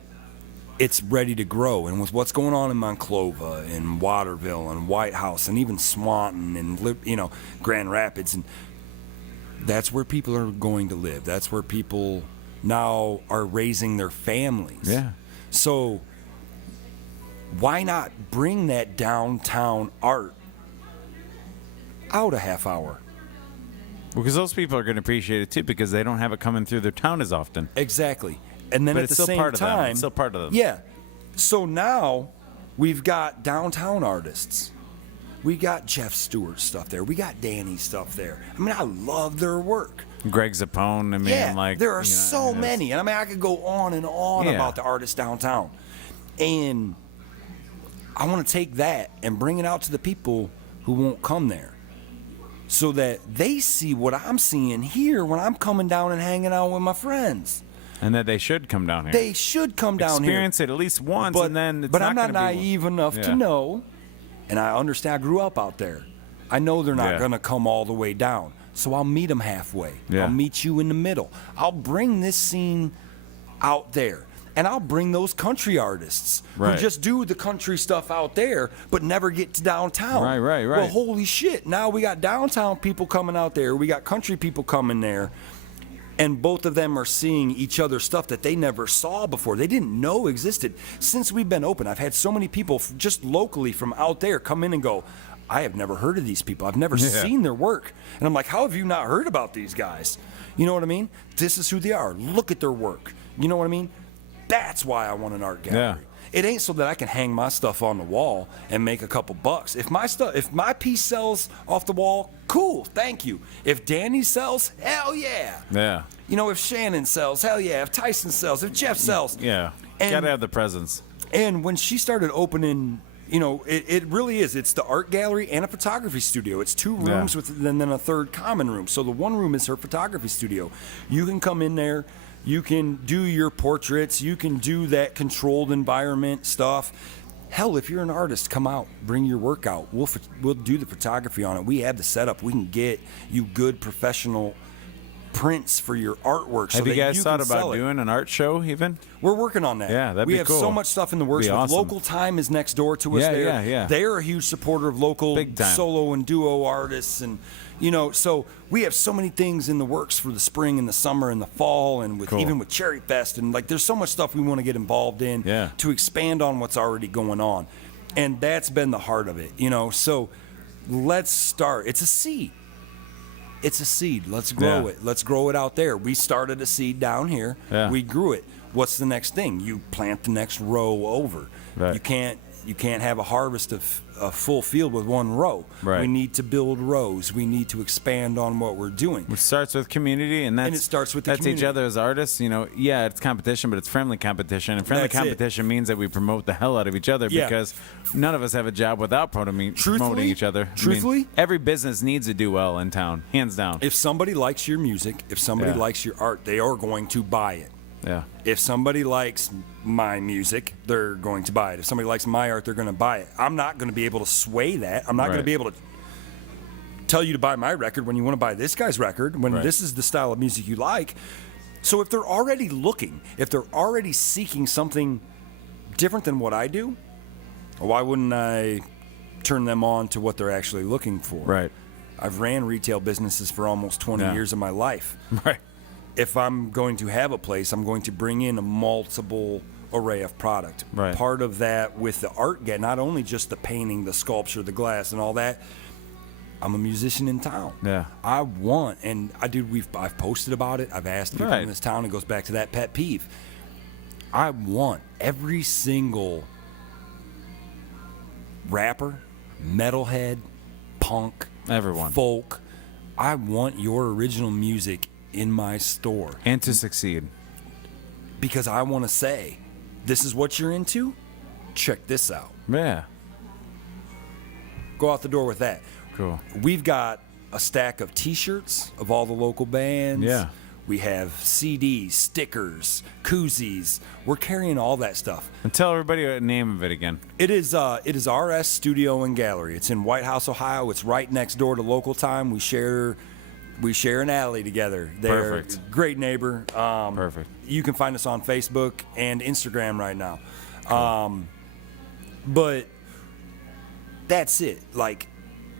it's ready to grow. And with what's going on in Monclova and Waterville and White House and even Swanton and, Grand Rapids, and that's where people are going to live. That's where people now are raising their families. Yeah. So why not bring that downtown art out a half hour? Because those people are going to appreciate it too, because they don't have it coming through their town as often. Exactly. And then But at it's the still same part of them. time, It's still part of them. Yeah. So now we've got downtown artists. We got Jeff Stewart stuff there. We got Danny stuff there. I mean, I love their work. Greg Zappone. I mean, there are so many. And I mean, I could go on and on about the artists downtown. And I want to take that and bring it out to the people who won't come there, so that they see what I'm seeing here when I'm coming down and hanging out with my friends. And that they should come down here. They should come down here. Experience it at least once, and then it's but not I'm not gonna be naive enough to know, and I understand. I grew up out there. I know they're not going to come all the way down, so I'll meet them halfway. I'll meet you in the middle. I'll bring this scene out there, and I'll bring those country artists who just do the country stuff out there, but never get to downtown. Right. Well, holy shit! Now we got downtown people coming out there. We got country people coming there. And both of them are seeing each other's stuff that they never saw before. They didn't know existed. Since we've been open, I've had so many people just locally from out there come in and go, I have never heard of these people. I've never seen their work. And I'm like, how have you not heard about these guys? You know what I mean? This is who they are. Look at their work. You know what I mean? That's why I want an art gallery. Yeah. It ain't so that I can hang my stuff on the wall and make a couple bucks. If my piece sells off the wall, cool, thank you. If Danny sells, hell yeah. Yeah. If Shannon sells, hell yeah. If Tyson sells, if Jeff sells. Yeah. And, gotta have the presence. And when she started opening, it really is. It's the art gallery and a photography studio. It's 2 rooms and then a third common room. So the one room is her photography studio. You can come in there. You can do your portraits. You can do that controlled environment stuff. Hell, if you're an artist, come out, bring your work out. We'll do the photography on it. We have the setup. We can get you good professional prints for your artwork. Have you guys thought about doing an art show even? We're working on that. Yeah, that'd be cool. We have so much stuff in the works. Awesome. Local Time is next door to us there. Yeah. They're a huge supporter of local solo and duo artists. And, so we have so many things in the works for the spring and the summer and the fall, and even with Cherry Fest. And, there's so much stuff we want to get involved in to expand on what's already going on. And that's been the heart of it, So let's start. It's a seed. Let's grow it. Let's grow it out there. We started a seed down here. Yeah. We grew it. What's the next thing? You plant the next row over. Right. You can't have a harvest of a full field with one row. Right. We need to build rows. We need to expand on what we're doing. It starts with community, and it starts with the community. Each other as artists. It's competition, but it's friendly competition. And friendly competition means that we promote the hell out of each other because none of us have a job without promoting each other. Truthfully, every business needs to do well in town, hands down. If somebody likes your music, if somebody likes your art, they are going to buy it. Yeah. If somebody likes my music, they're going to buy it. If somebody likes my art, they're going to buy it. I'm not going to be able to sway that. I'm not going to be able to tell you to buy my record when you want to buy this guy's record, when this is the style of music you like. So if they're already looking, if they're already seeking something different than what I do, why wouldn't I turn them on to what they're actually looking for? Right. I've ran retail businesses for almost 20 years of my life. Right. If I'm going to have a place, I'm going to bring in a multiple array of product. Right. Part of that with the art, not only just the painting, the sculpture, the glass, and all that. I'm a musician in town. Yeah. I've posted about it. I've asked people in this town. It goes back to that pet peeve. I want every single rapper, metalhead, punk, everyone, folk, I want your original music in my store. And to succeed. Because I want to say, this is what you're into? Check this out. Yeah. Go out the door with that. Cool. We've got a stack of T-shirts of all the local bands. Yeah. We have CDs, stickers, koozies. We're carrying all that stuff. And tell everybody the name of it again. It is RS Studio and Gallery. It's in White House, Ohio. It's right next door to Local Time. We share an alley together. They're Perfect. a great neighbor. Perfect. You can find us on Facebook and Instagram right now. But that's it. Like,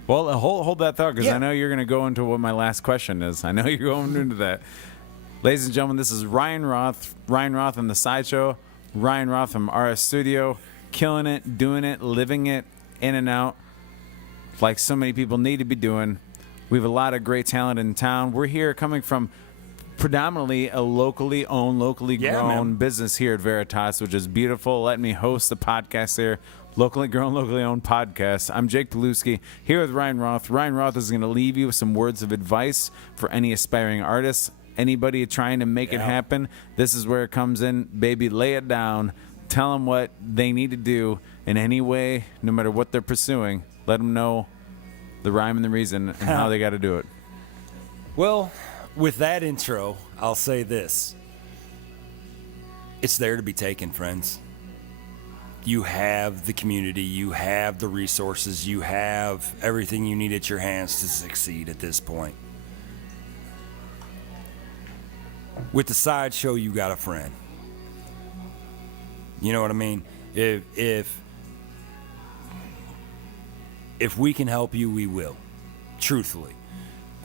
well, hold that thought, because Yeah. I know you're going to go into what my last question is. I know you're going into that. Ladies and gentlemen, this is Ryan Roth. Ryan Roth on the Sideshow. Ryan Roth from RS Studio. Killing it, doing it, living it, in and out, like so many people need to be doing. We have a lot of great talent in town. We're here coming from predominantly a locally owned, locally grown man. business here at Veritas, which is beautiful. Letting me host the podcast there. Locally grown, locally owned podcast. I'm Jake Pilewski here with Ryan Roth. Ryan Roth is going to leave you with some words of advice for any aspiring artists, anybody trying to make it happen. This is where it comes in. Baby, lay it down. Tell them what they need to do in any way, no matter what they're pursuing. Let them know the rhyme and the reason and how they got to do it. well, with that intro, I'll say this. It's there to be taken, friends. You have the community, you have the resources, you have everything you need at your hands to succeed at this point. With the Sideshow, you got a friend. You know what I mean? If we can help you, we will. Truthfully.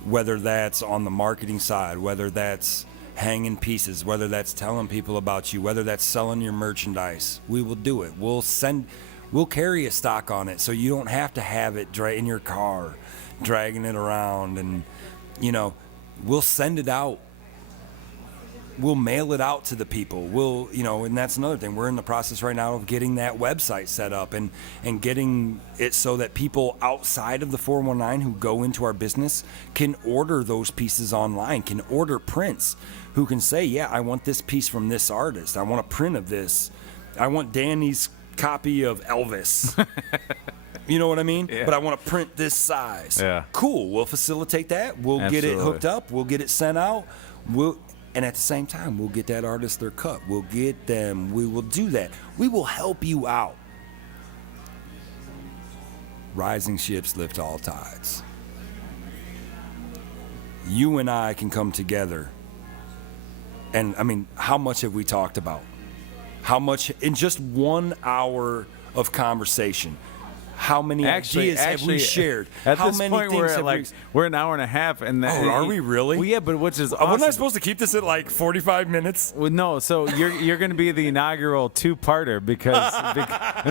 Whether that's on the marketing side, whether that's hanging pieces, whether that's telling people about you, whether that's selling your merchandise, we will do it. We'll carry a stock on it so you don't have to have it in your car, dragging it around, and we'll send it out. We'll mail it out to the people. And that's another thing. We're in the process right now of getting that website set up and getting it so that people outside of the 419 who go into our business can order those pieces online, can order prints, who can say, yeah, I want this piece from this artist. I want a print of this. I want Danny's copy of Elvis. You know what I mean? Yeah. But I want to print this size. Yeah. Cool. We'll facilitate that. We'll get it hooked up. We'll get it sent out. And at the same time, we'll get that artist their cut. We'll get them. We will do that. We will help you out. Rising ships lift all tides. You and I can come together. And, I mean, how much have we talked about? How much, in just 1 hour of conversation, how many ideas have we shared? At how this many point, things we're an hour and a half, and are we really? Well, yeah, but which is awesome. Wasn't I supposed to keep this at like 45 minutes? Well, no, so you're going to be the inaugural two-parter because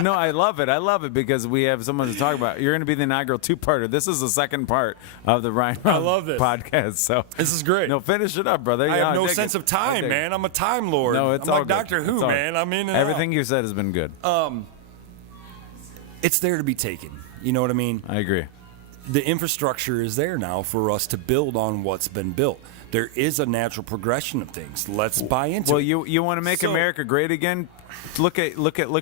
no, I love it because we have someone to talk about. You're going to be the inaugural two-parter. This is the second part of the Ryan Roth love this podcast. So this is great. No, finish it up, brother. I Yeah, have no dig sense it. of time, man. I'm a time lord. No, it's I'm all like good. Doctor Who, It's all man. I'm in and everything you said has been good. It's there to be taken. You know what I mean? I agree. The infrastructure is there now for us to build on what's been built. There is a natural progression of things. Let's buy into Well, it. you want to make America great again? Look at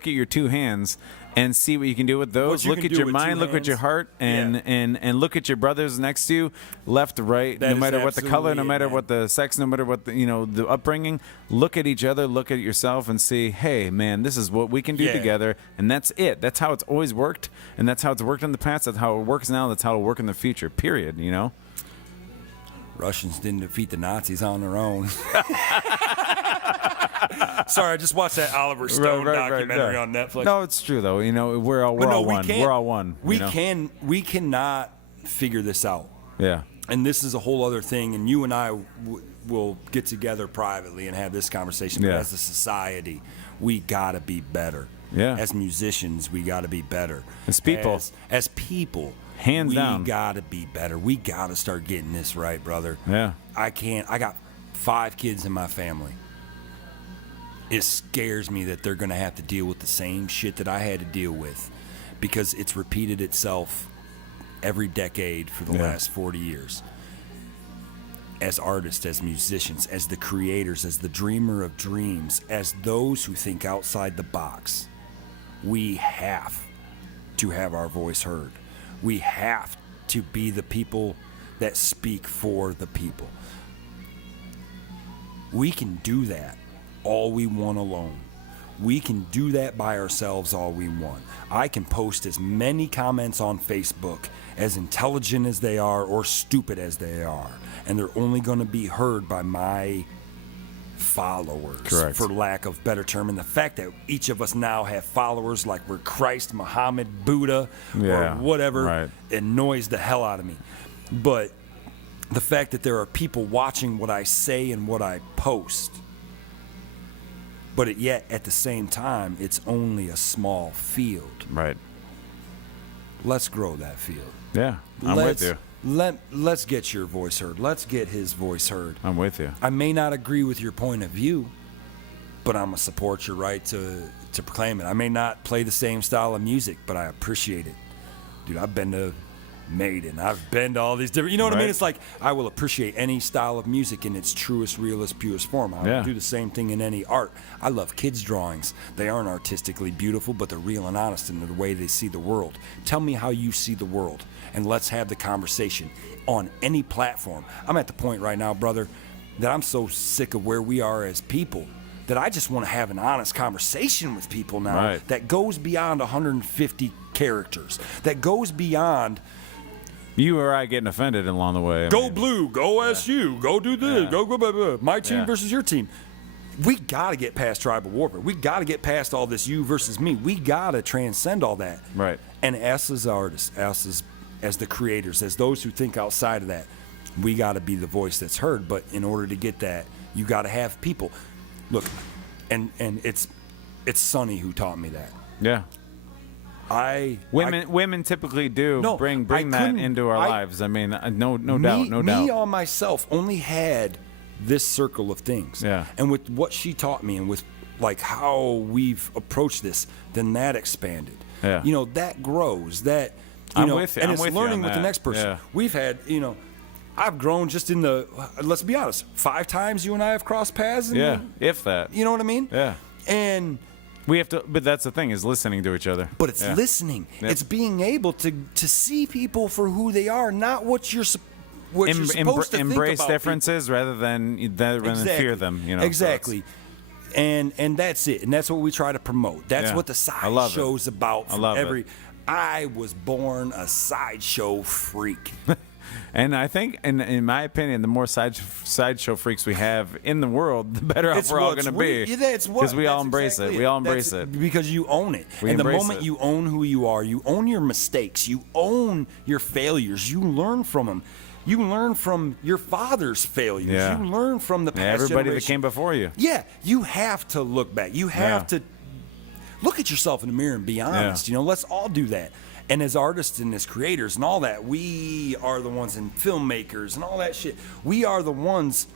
your two hands and see what you can do with those. you Look can at do your with mind, two look at your hands. heart, and look at your brothers next to you, left to right. That No is matter what the color, no absolutely it, matter man. what the sex, no matter what the upbringing. Look at each other, look at yourself, and see, hey, man, this is what we can do Yeah. together, and that's it. That's how it's always worked, and that's how it's worked in the past. That's how it works now. That's how it'll work in the future. Period. You know. Russians didn't defeat the Nazis on their own. Sorry, I just watched that Oliver Stone documentary no. on Netflix. No, it's true though. You know, we're all one. We're all one. We you know? we cannot figure this out. Yeah. And this is a whole other thing. And you and I will get together privately and have this conversation. But Yeah. as a society, we gotta be better. Yeah. As musicians, we gotta be better. As people. As people. Hands down. We gotta be better. We gotta start getting this right, brother. Yeah. I got 5 kids in my family. it scares me that they're going to have to deal with the same shit that I had to deal with, because it's repeated itself every decade for the last 40 years. As artists, as musicians, as the creators, as the dreamer of dreams, as those who think outside the box, we have to have our voice heard. We have to be the people that speak for the people. We can do that all we want alone. We can do that by ourselves all we want. I can post as many comments on Facebook, as intelligent as they are or stupid as they are, and they're only going to be heard by my followers. Correct. For lack of better term. And the fact that each of us now have followers like we're Christ, Muhammad, Buddha, or whatever, it annoys the hell out of me. But the fact that there are people watching what I say and what I post, but yet at the same time, it's only a small field. Right. Let's grow that field. Yeah, I'm with you. Let's get your voice heard. Let's get his voice heard. I'm with you. I may not agree with your point of view, but I'm going to support your right to proclaim it. I may not play the same style of music, but I appreciate it. Dude, I've been to Maiden. I've been to all these different, you know what I mean? It's like, I will appreciate any style of music in its truest, realest, purest form. I will do the same thing in any art. I love kids' drawings. They aren't artistically beautiful, but they're real and honest in the way they see the world. Tell me how you see the world, and let's have the conversation on any platform. I'm at the point right now, brother, that I'm so sick of where we are as people that I just want to have an honest conversation with people now that goes beyond 150 characters, that goes beyond you or I getting offended along the way. Go blue, go SU, go do this, go blah, blah. My team versus your team. We got to get past tribal warfare. We got to get past all this you versus me. We got to transcend all that. Right. And us as artists, us as the creators, as those who think outside of that, we got to be the voice that's heard. But in order to get that, you got to have people. Look, and it's Sonny who taught me that. Yeah. Women typically do bring that into our lives. I mean, no doubt. Me on myself only had this circle of things. Yeah. And with what she taught me and with like how we've approached this, then that expanded. Yeah. You know, that grows. That I'm with you. And I'm it's learning with the next person. Yeah. We've had, I've grown just in the, let's be honest, 5 times you and I have crossed paths. If that. You know what I mean? Yeah. And we have to, but that's the thing, is listening to each other. But it's listening. Yep. It's being able to see people for who they are, not what you're supposed to think about. Embrace differences people. rather than fear them. Exactly. So and that's it. And that's what we try to promote. That's what the sideshow's about. I was born a sideshow freak. And I think, in my opinion, the more sideshow freaks we have in the world, the better off we're all going to be. Because we all embrace it. We all embrace it. Because you own it. And the moment you own who you are, you own your mistakes, you own your failures, you learn from them. You learn from your father's failures. Yeah. You learn from the past everybody generation. that came before you. Yeah. You have to look back. You have to look at yourself in the mirror and be honest. Let's all do that. And as artists and as creators and all that, we are the ones, and filmmakers and all that shit, we are the ones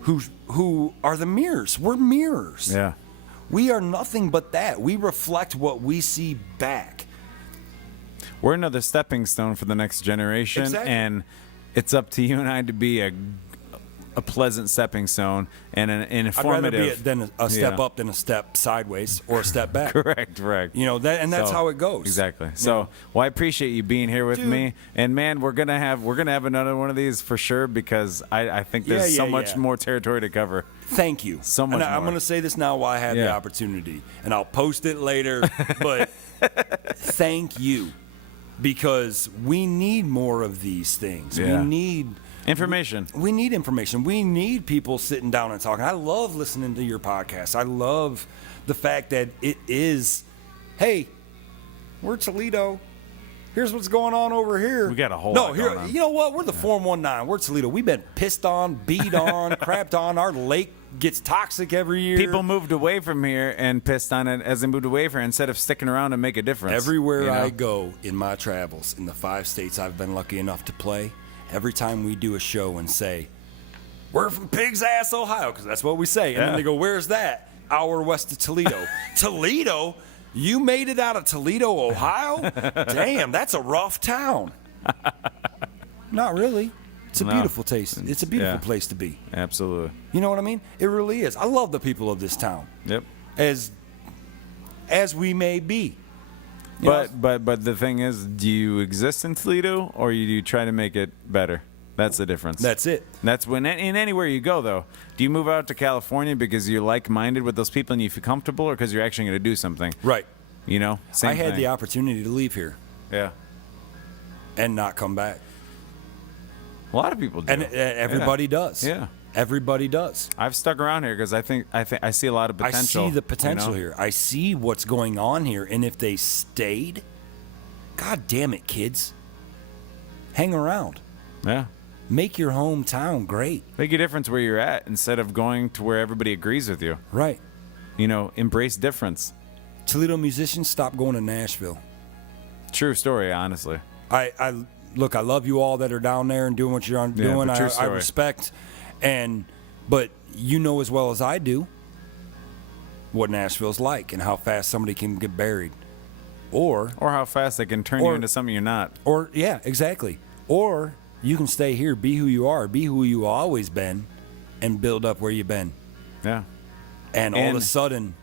who are the mirrors. We're mirrors. Yeah. We are nothing but that. We reflect what we see back. We're another stepping stone for the next generation. Exactly. And it's up to you and I to be a pleasant stepping stone and an informative. I'd rather be than a step up than a step sideways or a step back. Correct. That's how it goes. Exactly. So, I appreciate you being here with me. And man, we're gonna have another one of these for sure, because I think there's so much more territory to cover. Thank you. So much more. I'm gonna say this now while I have the opportunity, and I'll post it later. But thank you, because we need more of these things. Yeah. We need information. We need information. We need people sitting down and talking. I love listening to your podcast. I love the fact that it is, hey, we're Toledo. Here's what's going on over here. We got a whole lot going on. You know what? We're the 419. We're Toledo. We've been pissed on, beat on, crapped on. Our lake gets toxic every year. People moved away from here and pissed on it as they moved away from it instead of sticking around and make a difference. Everywhere I go in my travels, in the 5 states I've been lucky enough to play, every time we do a show and say, we're from Pig's Ass, Ohio, because that's what we say. And then they go, where's that? hour west of Toledo. Toledo? You made it out of Toledo, Ohio? Damn, that's a rough town. Not really. It's a beautiful taste. It's a beautiful place to be. Absolutely. You know what I mean? It really is. I love the people of this town. Yep. As we may be. But the thing is, do you exist in Toledo, or do you try to make it better? That's the difference. That's it. That's when in anywhere you go, though. Do you move out to California because you're like-minded with those people and you feel comfortable, or because you're actually going to do something? Right. You know, same I had thing. the opportunity to leave here. Yeah. And not come back. A lot of people do. And everybody does. Yeah. Everybody does. I've stuck around here because I think I see a lot of potential. I see the potential here. I see what's going on here. And if they stayed, God damn it, kids. Hang around. Yeah. Make your hometown great. Make a difference where you're at instead of going to where everybody agrees with you. Right. You know, embrace difference. Toledo musicians, stop going to Nashville. True story, honestly. Look, I love you all that are down there and doing what you're doing. True I story. respect, but you know as well as I do what Nashville's like and how fast somebody can get buried, or how fast they can turn you into something you're not. Or yeah, exactly. Or you can stay here, be who you are, be who you always been, and build up where you've been. Yeah. And all of a sudden,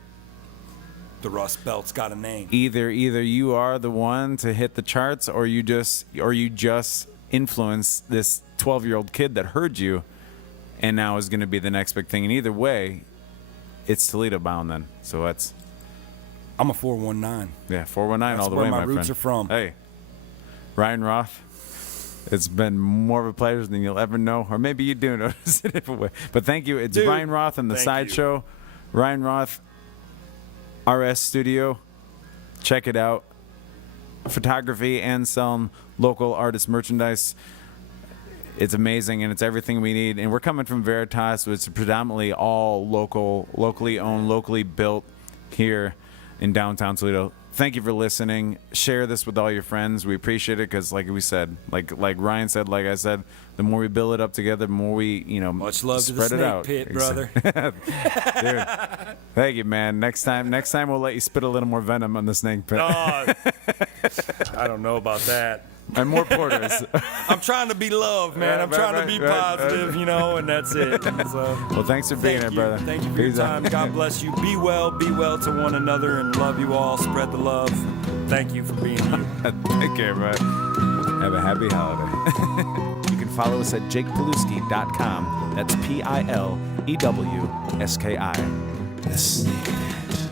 the Rust Belt's got a name. Either you are the one to hit the charts, or you just influence this 12-year-old kid that heard you, and now is going to be the next big thing. And either way, it's Toledo bound then. So that's. I'm a 419. Yeah, 419 all the way, my friend. That's where my roots are from. Hey, Ryan Roth. It's been more of a pleasure than you'll ever know, or maybe you do notice it a different way. But thank you. It's Ryan Roth and the Sideshow. Ryan Roth, RS Studio. Check it out. Photography and selling local artist merchandise. It's amazing, and it's everything we need. And we're coming from Veritas, so it's predominantly all local, locally owned, locally built here in downtown Toledo. Thank you for listening. Share this with all your friends. We appreciate it because, like we said, like Ryan said, like I said, the more we build it up together, the more we, much love spread to the it snake out. pit, brother. Dude, thank you, man. Next time we'll let you spit a little more venom on the snake pit. I don't know about that. And more porters. I'm trying to be loved, man. I'm trying to be positive, and that's it. So, well, thanks for being here, brother. Thank you for your time. God bless you. Be well to one another, and love you all. Spread the love. Thank you for being you. Take care, bro. Have a happy holiday. You can follow us at jakepilewski.com. That's Pilewski. The Snake Pit.